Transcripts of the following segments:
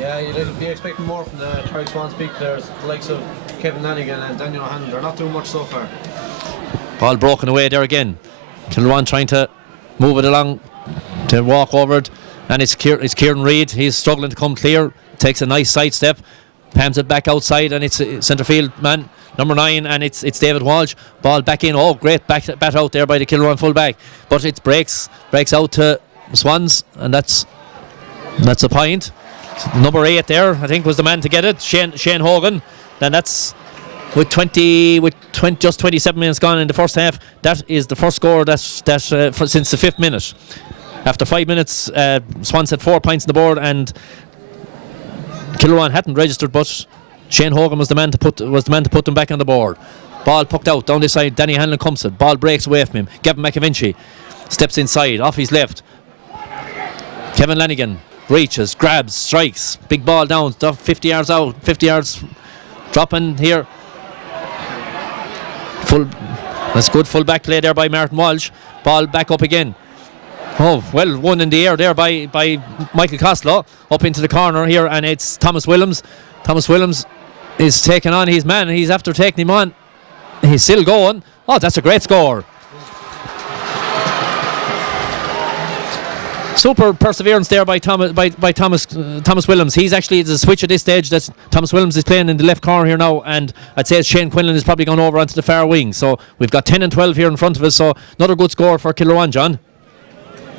Yeah, you'd be expecting more from the Carrick Swans big players, the likes of Kevin Lanigan and Daniel O'Hanlon. They're not doing much so far. Ball broken away there again. Kilruane trying to move it along to walk over it, and it's Kieran Reid. He's struggling to come clear, takes a nice side step, pams it back outside, and it's centre field man number 9, and it's David Walsh. Ball back in. Oh, great bat out there by the Kilruane full back, but it breaks out to Swans, and that's a point. Number 8 there, I think, was the man to get it, Shane Hogan. Then that's with just 27 minutes gone in the first half. That is the first score since the 5th minute. After 5 minutes, Swans had 4 points on the board, and Kilruane hadn't registered, but Shane Hogan was the man to put them back on the board. Ball pucked out down this side. Danny Hanlon comes it. Ball breaks away from him. Gavin McAvinci steps inside off his left. Kevin Lanigan reaches, grabs, strikes. Big ball down, 50 yards out. 50 yards dropping here. That's good full back play there by Martin Walsh. Ball back up again. Oh, well, one in the air there by Michael Costello. Up into the corner here, and it's Thomas Willems. Thomas Willems is taking on his man. He's after taking him on. He's still going. Oh, that's a great score. Super perseverance there by Thomas Willems. He's actually the switch at this stage. That's Thomas Willems is playing in the left corner here now, and I'd say Shane Quinlan is probably gone over onto the far wing. So we've got 10 and 12 here in front of us. So another good score for Kilruane, John.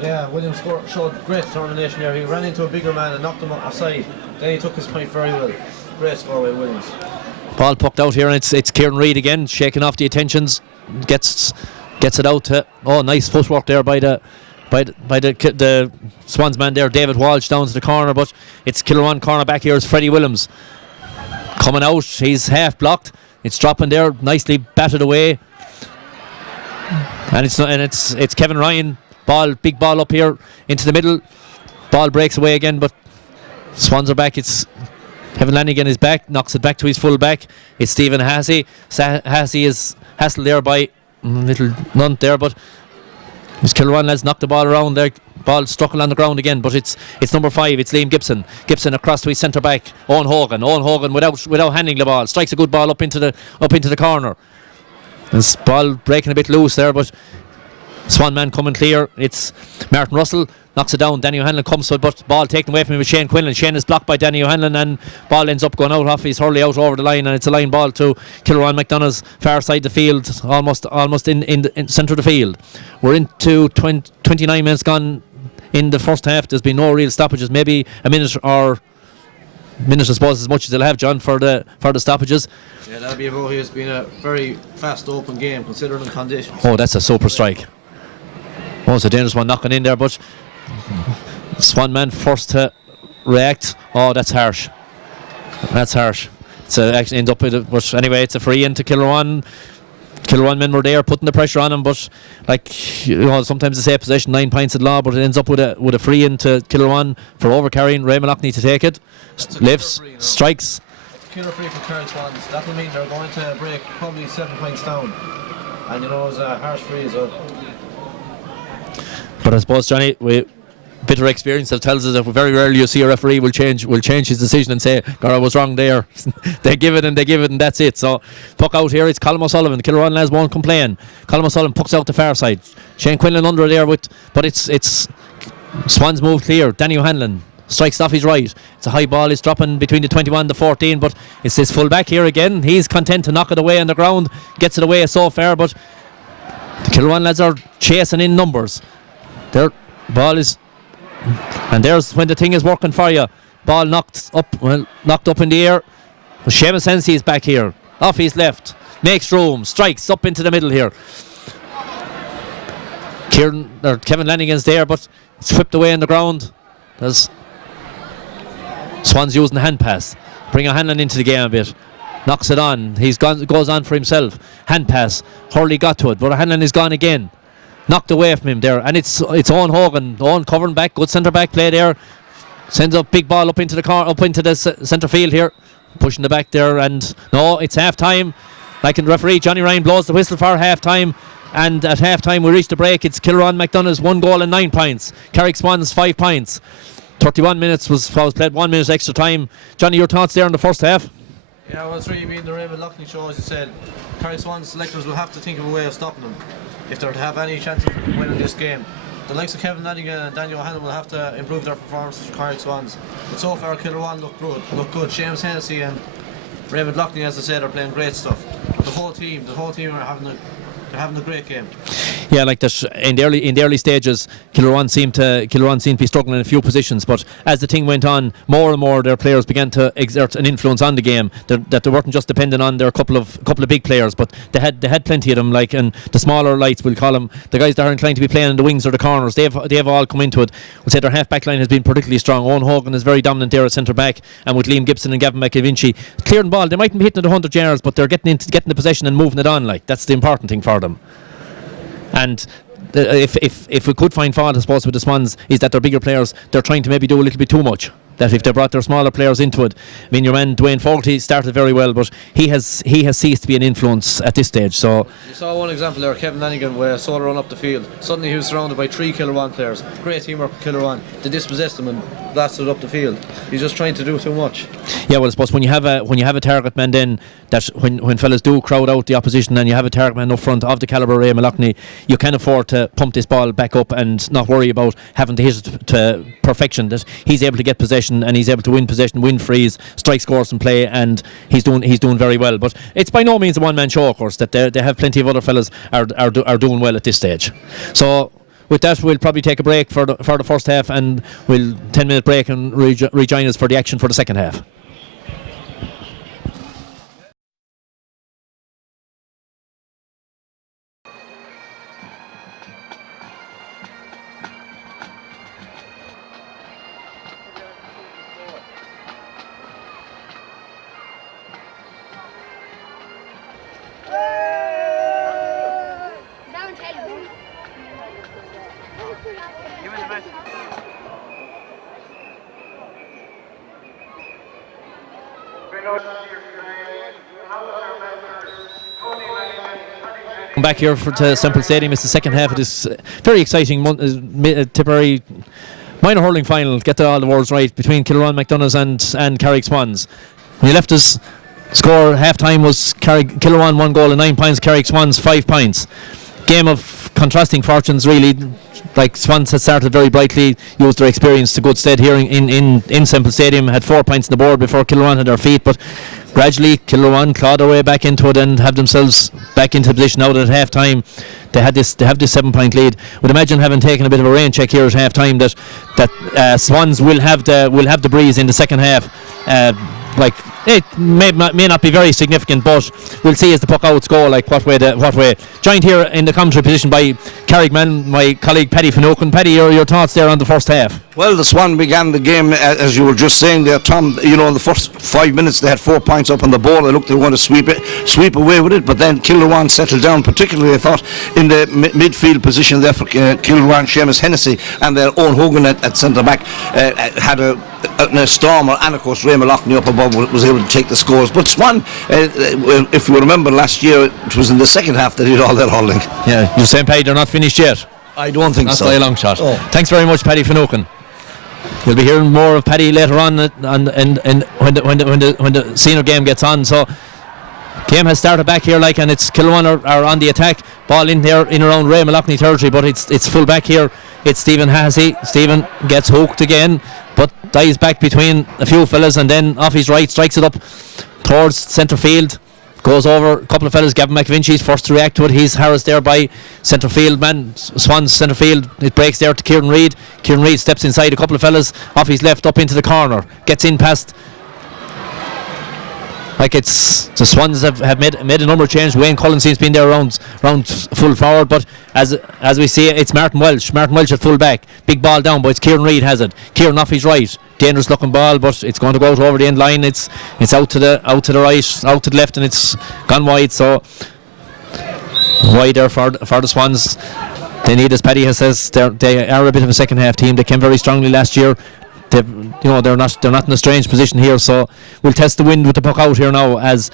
Yeah, Williams showed great determination there. He ran into a bigger man and knocked him aside. Then he took his point very well. Great score by Williams. Ball pucked out here, and it's Kieran Reid again, shaking off the attentions. Gets it out to, nice footwork there by the Swans man there, David Walsh, down to the corner, but it's Kilruane corner back here. It's Freddie Willems coming out. He's half blocked. It's dropping there, nicely batted away, and it's Kevin Ryan. Big ball up here into the middle. Ball breaks away again, but Swans are back. It's Kevin Lanigan is back, knocks it back to his full back. It's Stephen Hassey. Hassey is hassled there by little Nunt there, but Miss Kilruane lads knocked the ball around there. Ball struck on the ground again, but it's number 5. It's Liam Gibson. Gibson across to his centre back, Owen Hogan without handling the ball, strikes a good ball up into the corner. This ball breaking a bit loose there, but Swan man coming clear. It's Martin Russell, knocks it down. Danny O'Hanlon comes to it, but ball taken away from him with Shane Quinlan. Shane is blocked by Danny O'Hanlon, and ball ends up going out off his hurley out over the line, and it's a line ball to Kilruane MacDonaghs, far side the field, almost in centre of the field. We're into 29 minutes gone in the first half. There's been no real stoppages, maybe a minute, I suppose, as much as they'll have, John, for the stoppages. Yeah, that'll be about it. It's been a very fast open game considering the conditions. Oh, that's a super strike. Oh, it's a dangerous one knocking in there, but Swan man first to react. Oh, that's harsh. It's actually ends up with it, but anyway, it's a free into Kilruane. Kilruane men were there putting the pressure on him, but sometimes they say possession 9 points at law, but it ends up with a free into Kilruane for overcarrying. Ray Mallochny to take it. Lifts, strikes. It's a killer free for Carrick Swans. That will mean they're going to break probably 7 points down, and it's a harsh free as well. But I suppose, Johnny, bitter experience that tells us that very rarely you see a referee will change his decision and say, "God, I was wrong there." they give it and that's it. So puck out here. It's Colm O'Sullivan. Kilruane lads won't complain. Colm O'Sullivan pucks out the far side. Shane Quinlan under there but it's Swans move clear. Danny O'Hanlon strikes off his right. It's a high ball. It's dropping between the 21 and the 14, but it's this full back here again. He's content to knock it away on the ground. Gets it away so far, but the Kilruane lads are chasing in numbers. Their ball is, and there's when the thing is working for you. Ball knocked up in the air. Seamus Hensey is back here, off his left, makes room, strikes up into the middle here. Kevin Lanigan's there, but it's whipped away on the ground. There's Swans using the hand pass, bring O'Hanlon into the game a bit. Knocks it on. Goes on for himself. Hand pass. Hurley got to it, but O'Hanlon is gone again. Knocked away from him there, and it's Owen Hogan. Owen covering back, good centre back play there. Sends a big ball up into the centre field here, pushing the back there, and no, it's half time. Like in referee Johnny Ryan blows the whistle for half time, and at half time we reach the break. It's Kilruane MacDonaghs 1 goal and 9 points. Carrick Swans 5 points. 31 minutes was played, 1 minute extra time. Johnny, your thoughts there in the first half? Yeah, well, it's really been the Raymond Loughnane show, as you said. Carrick Swans selectors will have to think of a way of stopping them if they're to have any chance of winning this game. The likes of Kevin Lanigan and Daniel O'Hanlon will have to improve their performances for Carrick Swans. But so far, Kilruane look good. Seamus Hennessy and Raymond Loughnane, as I said, are playing great stuff. The whole team are having a great game. Yeah, like that in the early stages, Kilruane seemed to be struggling in a few positions, but as the thing went on, more and more their players began to exert an influence on the game. That they weren't just dependent on their couple of big players, but they had plenty of them. Like, and the smaller lights, we'll call them, the guys that are inclined to be playing in the wings or the corners, they've all come into it. We'll say their half back line has been particularly strong. Owen Hogan is very dominant there at centre back, and with Liam Gibson and Gavin McAvinci clearing ball, they mightn't be hitting it 100 yards, but they're getting the possession and moving it on. Like, that's the important thing for them. And if we could find fault, I suppose, with the Swans, is that their bigger players, they're trying to maybe do a little bit too much. That if they brought their smaller players into it, I mean, your man Dwayne Fogarty started very well, but he has ceased to be an influence at this stage. So you saw one example there, Kevin Lanigan, where saw run up the field. Suddenly he was surrounded by 3 Kilruane players. Great teamwork with Kilruane. They dispossessed him and blasted up the field. He's just trying to do too much. Yeah, well, I suppose when you have a target man, then that when fellas do crowd out the opposition, and you have a target man up front of the calibre of Raymond Loughnane, you can afford to pump this ball back up and not worry about having to hit it to perfection. That he's able to get possession, and he's able to win possession, win frees, strike scores and play, and he's doing very well. But it's by no means a one-man show, of course. That they have plenty of other fellas are doing well at this stage. So with that, we'll probably take a break for the first half, and we'll 10-minute break and rejoin us for the action for the second half. Back here to Semple Stadium. It's the second half of this very exciting Tipperary minor hurling final. Get all the words right between Kilruane MacDonaghs and Carrick Swans. When you left us, score half time was Kilruane 1 goal and 9 points, Carrick Swans 5 points. Game of contrasting fortunes, really. Like, Swans had started very brightly, used their experience to good stead here in Semple Stadium, had 4 points on the board before Kilruane had their feet, but gradually Kilruane clawed their way back into it and have themselves back into position now that at half time they have this 7-point lead. Would imagine, having taken a bit of a rain check here at half time, that Swans will have the breeze in the second half. Like, it may not be very significant, but we'll see as the puck outs go, like what way. Joined here in the commentary position by Carrickman, my colleague Paddy Finucane. Paddy, your thoughts there on the first half? Well, the Swan began the game, as you were just saying there, Tom. You know, in the first 5 minutes they had 4 points up on the board. They looked they were going to sweep away with it, but then Kilruane settled down, particularly I thought in the midfield position there for Kilruane. Seamus Hennessy and their own Hogan at centre back had a stormer, and of course Raymond Loughnane up above was able to take the scores. But Swan, if you remember last year, it was in the second half that he did all their hurling. Yeah, you're saying, Paddy, they're not finished yet? I don't think so. Not by a long shot. Oh. Thanks very much, Paddy Finucane. You'll be hearing more of Paddy later on, and when the senior game gets on. So, game has started back here, like, and it's Kilruane are on the attack. Ball in there in around Raymond Loughnane territory, but it's full back here. It's Stephen Hassey. Stephen gets hooked again, but dives back between a few fellas, and then off his right strikes it up towards centre field. Goes over a couple of fellas. Gavin McAvinci is first to react to it. He's harassed there by centre field man. Swans centre field. It breaks there to Kieran Reid. Kieran Reid steps inside a couple of fellas off his left up into the corner. Gets in past. Like, it's the Swans have made a number of changes. Wayne Cullen seems to be in there around full forward, but as we see, it's Martin Welsh. Martin Welsh at full back. Big ball down, but it's Kieran Reid has it. Kieran off his right. Dangerous looking ball, but it's going to go out over the end line. It's out to the right, out to the left, and it's gone wide. So wide there for the Swans. They need, as Paddy has says, they are a bit of a second half team. They came very strongly last year. They're not in a strange position here, so we'll test the wind with the puck out here now as